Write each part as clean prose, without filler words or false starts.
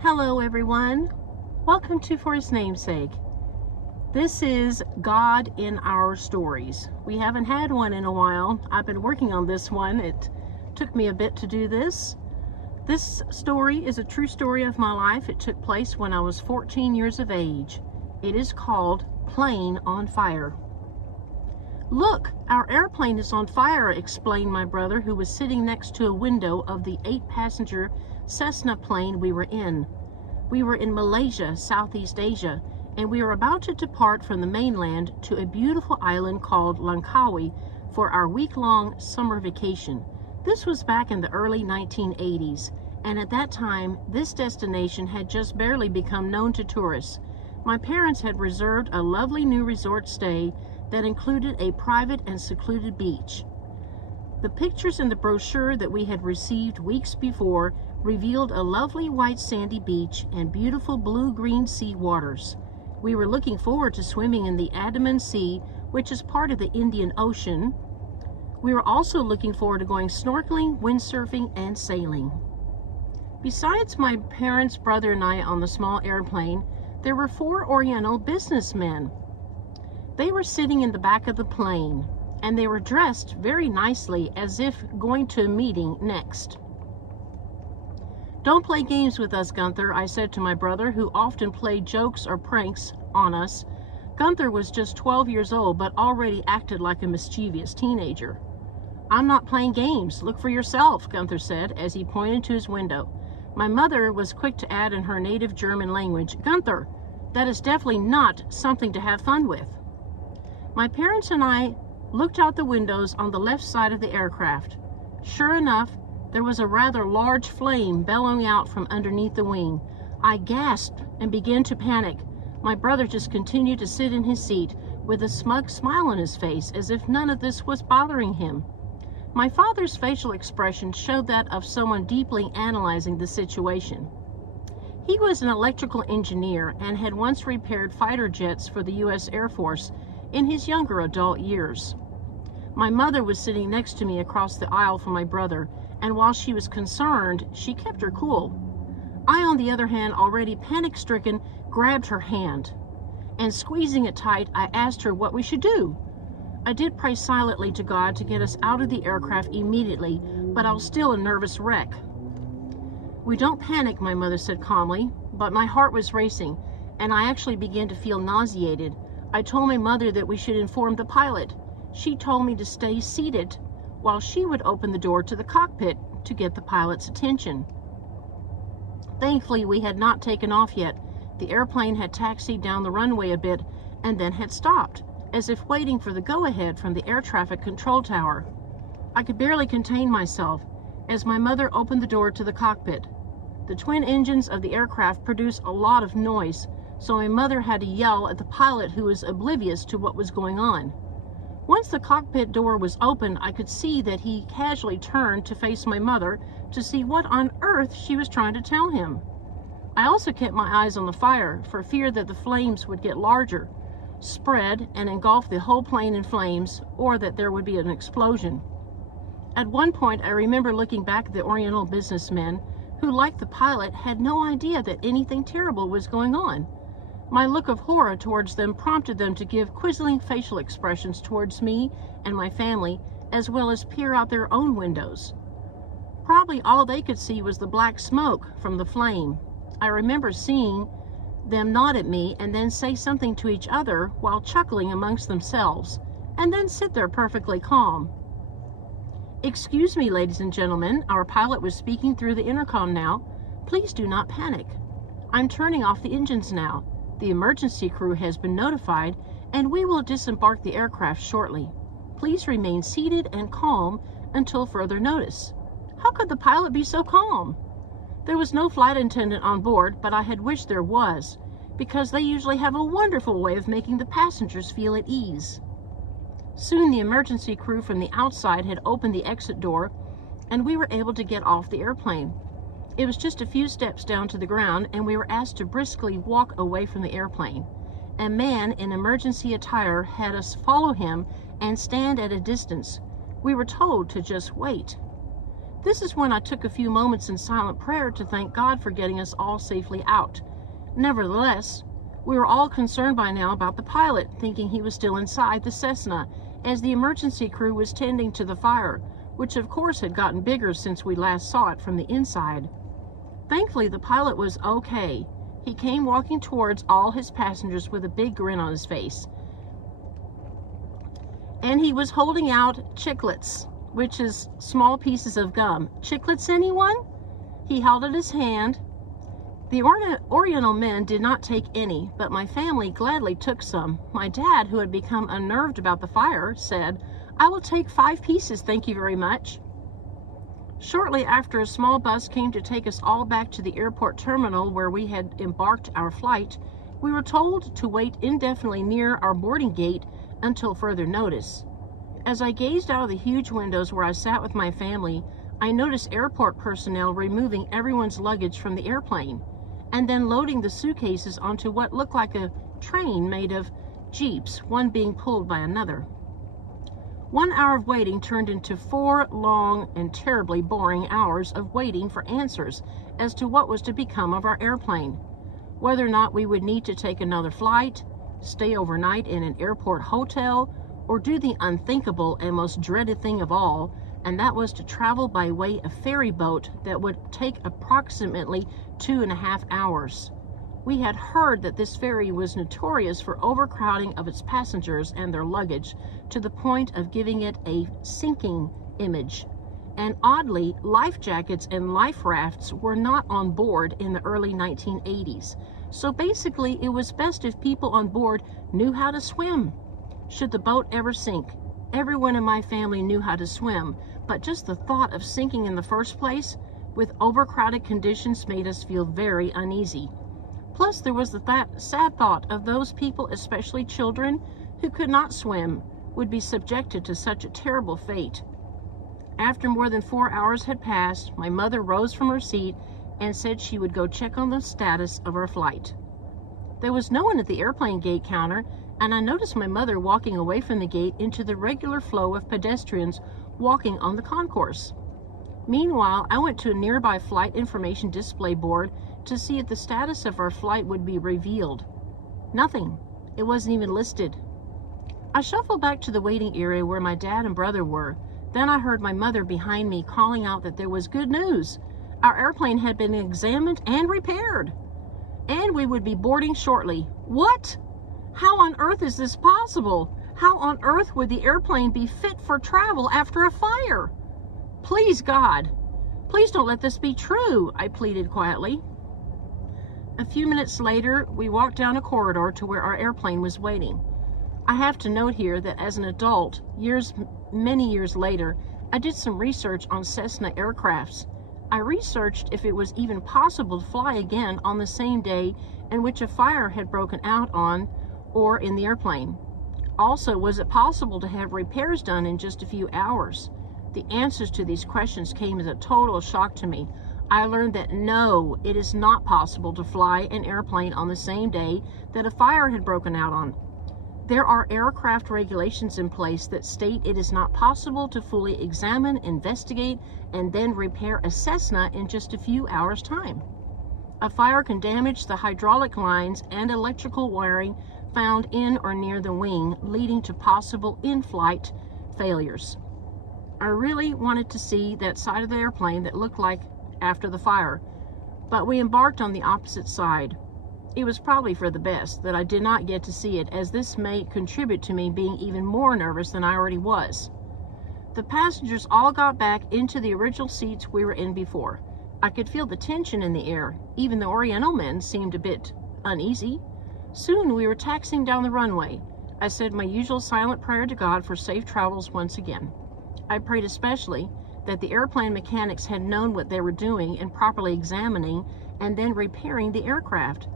Hello everyone, welcome to For His Namesake. This is God in Our Stories. We haven't had one in a while. I've been working on this one. It took me a bit to do this. This story is a true story of my life. It took place when I was 14 years of age. It is called Plane on Fire. "Look, our airplane is on fire," explained my brother, who was sitting next to a window of the 8-passenger Cessna plane we were in. We were in Malaysia, Southeast Asia, and we were about to depart from the mainland to a beautiful island called Langkawi for our week-long summer vacation. This was back in the early 1980s, and at that time, this destination had just barely become known to tourists. My parents had reserved a lovely new resort stay that included a private and secluded beach. The pictures in the brochure that we had received weeks before revealed a lovely white sandy beach and beautiful blue-green sea waters. We were looking forward to swimming in the Andaman Sea, which is part of the Indian Ocean. We were also looking forward to going snorkeling, windsurfing, and sailing. Besides my parents, brother, and I on the small airplane, there were 4 Oriental businessmen. They were sitting in the back of the plane, and they were dressed very nicely as if going to a meeting next. "Don't play games with us, Gunther," I said to my brother, who often played jokes or pranks on us. Gunther was just 12 years old, but already acted like a mischievous teenager. "I'm not playing games. Look for yourself," Gunther said as he pointed to his window. My mother was quick to add in her native German language, "Gunther, that is definitely not something to have fun with." My parents and I looked out the windows on the left side of the aircraft. Sure enough, there was a rather large flame bellowing out from underneath the wing. I gasped and began to panic. My brother just continued to sit in his seat with a smug smile on his face as if none of this was bothering him. My father's facial expression showed that of someone deeply analyzing the situation. He was an electrical engineer and had once repaired fighter jets for the U.S. Air Force in his younger adult years. My mother was sitting next to me across the aisle from my brother, and while she was concerned, she kept her cool. I, on the other hand, already panic-stricken, grabbed her hand, and squeezing it tight, I asked her what we should do. I did pray silently to God to get us out of the aircraft immediately, but I was still a nervous wreck. "We don't panic," my mother said calmly, but my heart was racing, and I actually began to feel nauseated. I told my mother that we should inform the pilot. She told me to stay seated while she would open the door to the cockpit to get the pilot's attention. Thankfully, we had not taken off yet. The airplane had taxied down the runway a bit and then had stopped, as if waiting for the go-ahead from the air traffic control tower. I could barely contain myself as my mother opened the door to the cockpit. The twin engines of the aircraft produced a lot of noise, so my mother had to yell at the pilot, who was oblivious to what was going on. Once the cockpit door was open, I could see that he casually turned to face my mother to see what on earth she was trying to tell him. I also kept my eyes on the fire for fear that the flames would get larger, spread, and engulf the whole plane in flames, or that there would be an explosion. At one point, I remember looking back at the Oriental businessmen, who, like the pilot, had no idea that anything terrible was going on. My look of horror towards them prompted them to give quizzical facial expressions towards me and my family, as well as peer out their own windows. Probably all they could see was the black smoke from the flame. I remember seeing them nod at me and then say something to each other while chuckling amongst themselves, and then sit there perfectly calm. "Excuse me, ladies and gentlemen," our pilot was speaking through the intercom now. "Please do not panic. I'm turning off the engines now. The emergency crew has been notified, and we will disembark the aircraft shortly. Please remain seated and calm until further notice." How could the pilot be so calm? There was no flight attendant on board, but I had wished there was, because they usually have a wonderful way of making the passengers feel at ease. Soon the emergency crew from the outside had opened the exit door, and we were able to get off the airplane. It was just a few steps down to the ground, and we were asked to briskly walk away from the airplane. A man in emergency attire had us follow him and stand at a distance. We were told to just wait. This is when I took a few moments in silent prayer to thank God for getting us all safely out. Nevertheless, we were all concerned by now about the pilot, thinking he was still inside the Cessna, as the emergency crew was tending to the fire, which of course had gotten bigger since we last saw it from the inside. Thankfully, the pilot was okay. He came walking towards all his passengers with a big grin on his face. And he was holding out chiclets, which is small pieces of gum. Chiclets, anyone? He held out his hand. The Oriental men did not take any, but my family gladly took some. My dad, who had become unnerved about the fire, said, "I will take 5 pieces, thank you very much." Shortly after, a small bus came to take us all back to the airport terminal where we had embarked our flight. We were told to wait indefinitely near our boarding gate until further notice. As I gazed out of the huge windows where I sat with my family, I noticed airport personnel removing everyone's luggage from the airplane and then loading the suitcases onto what looked like a train made of jeeps, one being pulled by another. 1 hour of waiting turned into 4 long and terribly boring hours of waiting for answers as to what was to become of our airplane, whether or not we would need to take another flight, stay overnight in an airport hotel, or do the unthinkable and most dreaded thing of all, and that was to travel by way of ferry boat that would take approximately 2.5 hours. We had heard that this ferry was notorious for overcrowding of its passengers and their luggage to the point of giving it a sinking image. And oddly, life jackets and life rafts were not on board in the early 1980s. So basically, it was best if people on board knew how to swim. Should the boat ever sink, everyone in my family knew how to swim, but just the thought of sinking in the first place with overcrowded conditions made us feel very uneasy. Plus, there was the sad thought of those people, especially children, who could not swim, would be subjected to such a terrible fate. After more than 4 hours had passed, my mother rose from her seat and said she would go check on the status of our flight. There was no one at the airplane gate counter, and I noticed my mother walking away from the gate into the regular flow of pedestrians walking on the concourse. Meanwhile, I went to a nearby flight information display board to see if the status of our flight would be revealed. Nothing. It wasn't even listed. I shuffled back to the waiting area where my dad and brother were. Then I heard my mother behind me calling out that there was good news. Our airplane had been examined and repaired, and we would be boarding shortly. What? How on earth is this possible? How on earth would the airplane be fit for travel after a fire? Please, God, please don't let this be true, I pleaded quietly. A few minutes later, we walked down a corridor to where our airplane was waiting. I have to note here that as an adult, many years later, I did some research on Cessna aircrafts. I researched if it was even possible to fly again on the same day in which a fire had broken out on or in the airplane. Also, was it possible to have repairs done in just a few hours? The answers to these questions came as a total shock to me. I learned that no, it is not possible to fly an airplane on the same day that a fire had broken out on. There are aircraft regulations in place that state it is not possible to fully examine, investigate, and then repair a Cessna in just a few hours' time. A fire can damage the hydraulic lines and electrical wiring found in or near the wing, leading to possible in-flight failures. I really wanted to see that side of the airplane that looked like after the fire, but we embarked on the opposite side. It was probably for the best that I did not get to see it, as this may contribute to me being even more nervous than I already was. The passengers all got back into the original seats we were in before. I could feel the tension in the air. Even the Oriental men seemed a bit uneasy. Soon we were taxiing down the runway. I said my usual silent prayer to God for safe travels once again. I prayed especially that the airplane mechanics had known what they were doing in properly examining and then repairing the aircraft,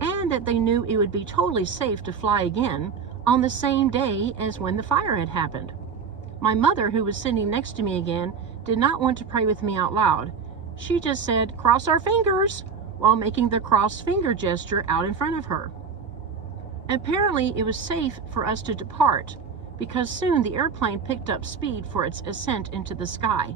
and that they knew it would be totally safe to fly again on the same day as when the fire had happened. My mother, who was sitting next to me again, did not want to pray with me out loud. She just said, "Cross our fingers," while making the cross finger gesture out in front of her. Apparently, it was safe for us to depart, because soon the airplane picked up speed for its ascent into the sky.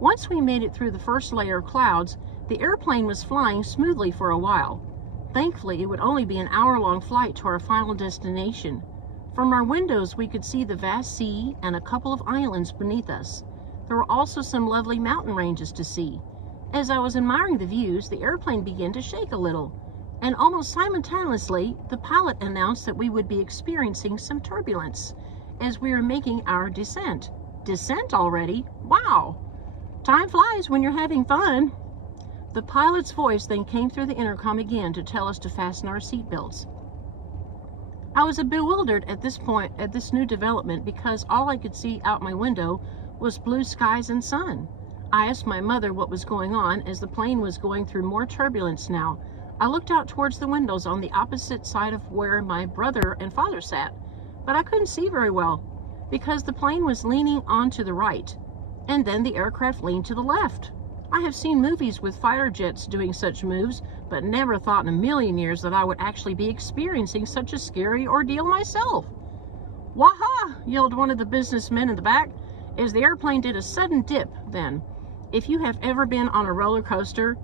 Once we made it through the first layer of clouds, the airplane was flying smoothly for a while. Thankfully, it would only be an hour-long flight to our final destination. From our windows, we could see the vast sea and a couple of islands beneath us. There were also some lovely mountain ranges to see. As I was admiring the views, the airplane began to shake a little, and almost simultaneously, the pilot announced that we would be experiencing some turbulence as we were making our descent. Descent already? Wow! Time flies when you're having fun. The pilot's voice then came through the intercom again to tell us to fasten our seatbelts. I was bewildered at this point, at this new development, because all I could see out my window was blue skies and sun. I asked my mother what was going on, as the plane was going through more turbulence now. I looked out towards the windows on the opposite side of where my brother and father sat, but I couldn't see very well because the plane was leaning on to the right, and then the aircraft leaned to the left. I have seen movies with fighter jets doing such moves, but never thought in a million years that I would actually be experiencing such a scary ordeal myself. "Waha!" yelled one of the businessmen in the back as the airplane did a sudden dip. Then, if you have ever been on a roller coaster,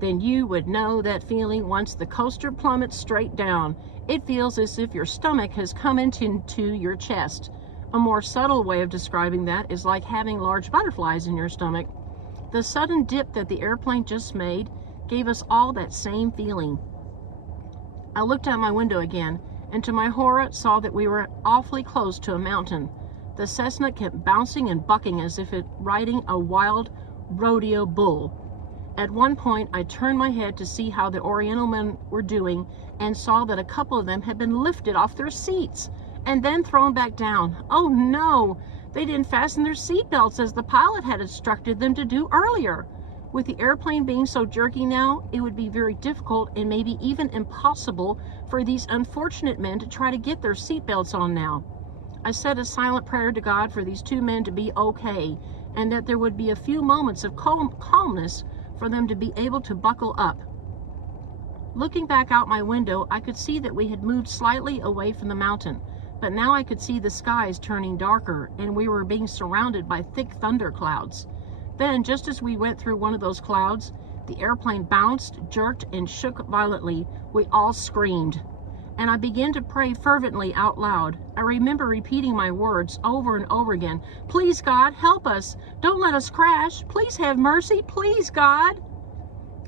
then you would know that feeling once the coaster plummets straight down. It feels as if your stomach has come into your chest. A more subtle way of describing that is like having large butterflies in your stomach. The sudden dip that the airplane just made gave us all that same feeling. I looked out my window again, and to my horror saw that we were awfully close to a mountain. The Cessna kept bouncing and bucking as if it riding a wild rodeo bull. At one point, I turned my head to see how the Oriental men were doing and saw that a couple of them had been lifted off their seats and then thrown back down. Oh no! They didn't fasten their seatbelts as the pilot had instructed them to do earlier. With the airplane being so jerky now, it would be very difficult and maybe even impossible for these unfortunate men to try to get their seatbelts on now. I said a silent prayer to God for these two men to be okay, and that there would be a few moments of calmness for them to be able to buckle up. Looking back out my window, I could see that we had moved slightly away from the mountain, but now I could see the skies turning darker, and we were being surrounded by thick thunder clouds. Then, just as we went through one of those clouds, the airplane bounced, jerked, and shook violently. We all screamed, and I began to pray fervently out loud. I remember repeating my words over and over again. "Please, God, help us. Don't let us crash. Please have mercy. Please, God."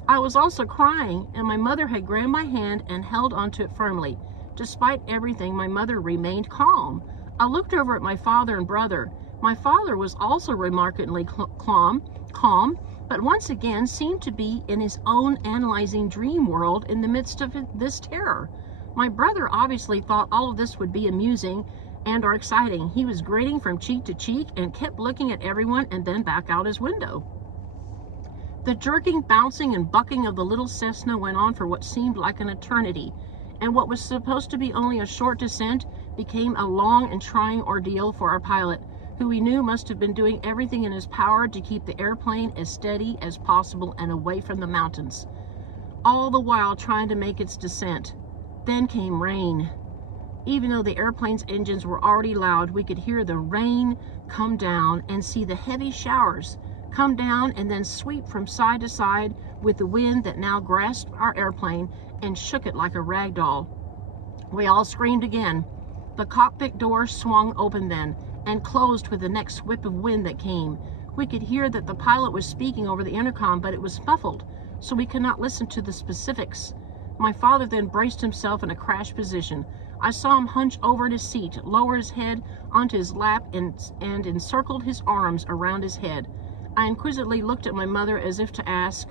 I was also crying, and my mother had grabbed my hand and held onto it firmly. Despite everything, my mother remained calm. I looked over at my father and brother. My father was also remarkably calm, but once again seemed to be in his own analyzing dream world in the midst of this terror. My brother obviously thought all of this would be amusing and or exciting. He was grinning from cheek to cheek and kept looking at everyone and then back out his window. The jerking, bouncing, and bucking of the little Cessna went on for what seemed like an eternity, and what was supposed to be only a short descent became a long and trying ordeal for our pilot, who we knew must have been doing everything in his power to keep the airplane as steady as possible and away from the mountains, all the while trying to make its descent. Then came rain. Even though the airplane's engines were already loud, we could hear the rain come down and see the heavy showers come down and then sweep from side to side with the wind that now grasped our airplane and shook it like a rag doll. We all screamed again. The cockpit door swung open then and closed with the next whip of wind that came. We could hear that the pilot was speaking over the intercom, but it was muffled, so we could not listen to the specifics. My father then braced himself in a crash position. I saw him hunch over in his seat, lower his head onto his lap, and encircled his arms around his head. I inquisitively looked at my mother as if to ask,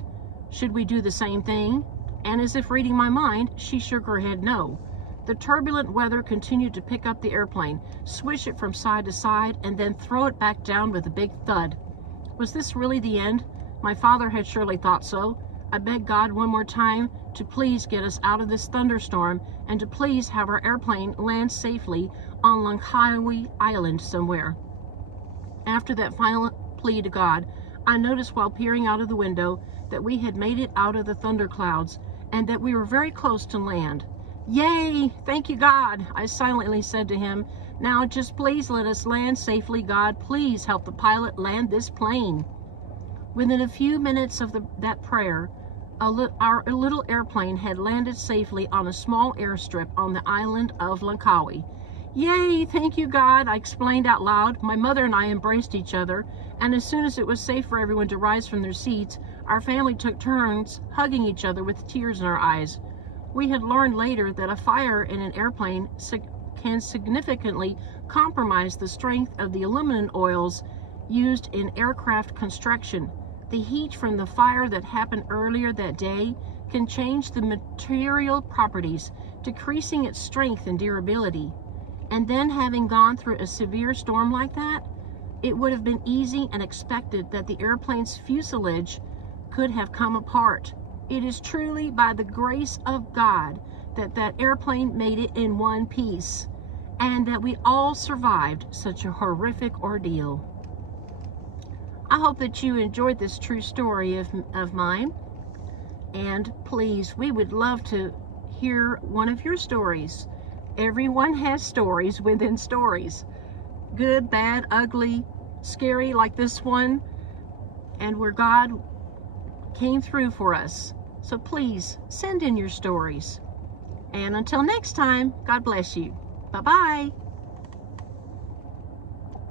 should we do the same thing? And as if reading my mind, she shook her head no. The turbulent weather continued to pick up the airplane, swish it from side to side, and then throw it back down with a big thud. Was this really the end? My father had surely thought so. I begged God one more time to please get us out of this thunderstorm and to please have our airplane land safely on Langkawi Island somewhere. After that final plea to God, I noticed while peering out of the window that we had made it out of the thunder clouds and that we were very close to land. "Yay! Thank you, God," I silently said to him. "Now just please let us land safely, God. Please help the pilot land this plane." Within a few minutes of that prayer, our little airplane had landed safely on a small airstrip on the island of Langkawi. "Yay, thank you, God," I explained out loud. My mother and I embraced each other, and as soon as it was safe for everyone to rise from their seats, our family took turns hugging each other with tears in our eyes. We had learned later that a fire in an airplane can significantly compromise the strength of the aluminum oils used in aircraft construction. The heat from the fire that happened earlier that day can change the material properties, decreasing its strength and durability. And then, having gone through a severe storm like that, it would have been easy and expected that the airplane's fuselage could have come apart. It is truly by the grace of God that that airplane made it in one piece, and that we all survived such a horrific ordeal. I hope that you enjoyed this true story of mine, and please, we would love to hear one of your stories. Everyone has stories within stories. Good, bad, ugly, scary like this one, and where God came through for us. So please, send in your stories. And until next time, God bless you. Bye-bye.